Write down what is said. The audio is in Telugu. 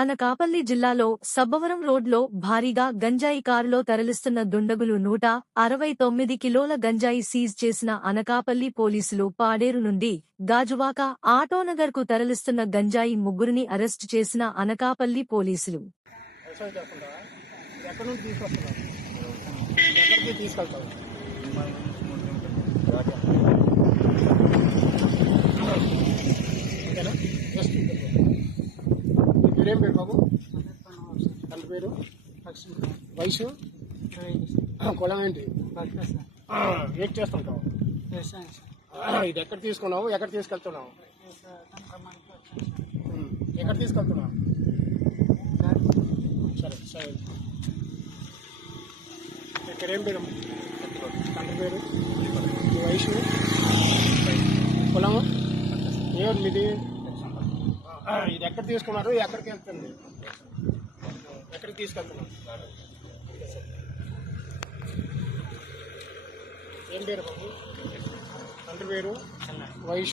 అనకాపల్లి జిల్లాలో సబ్బవరం రోడ్లో భారీగా గంజాయి కారులో తరలిస్తున్న దుండగులు 169 కిలోల గంజాయి సీజ్ చేసిన అనకాపల్లి పోలీసులు. పాడేరు నుండి గాజువాక ఆటోనగర్కు తరలిస్తున్న గంజాయి ముగ్గురిని అరెస్టు చేసిన అనకాపల్లి పోలీసులు. పేరేం పేరు బాబు? తండ్రి పేరు, వయసు, కులం ఏంటి? ఏం చేస్తుంటావు? ఇది ఎక్కడ తీసుకున్నావు? ఎక్కడ తీసుకెళ్తున్నావు? ఎక్కడ తీసుకెళ్తున్నావు? సరే సరే. ఇక్కడేం పేరు? తండ్రి పేరు, వయసు, కులము ఏమిటి మీది? ఇది ఎక్కడ తీసుకున్నారు? ఎక్కడికి వెళ్తుంది? ఎక్కడికి తీసుకెళ్తున్నారు? ఏం పేరు బాబు? తండ్రి పేరు, వయసు.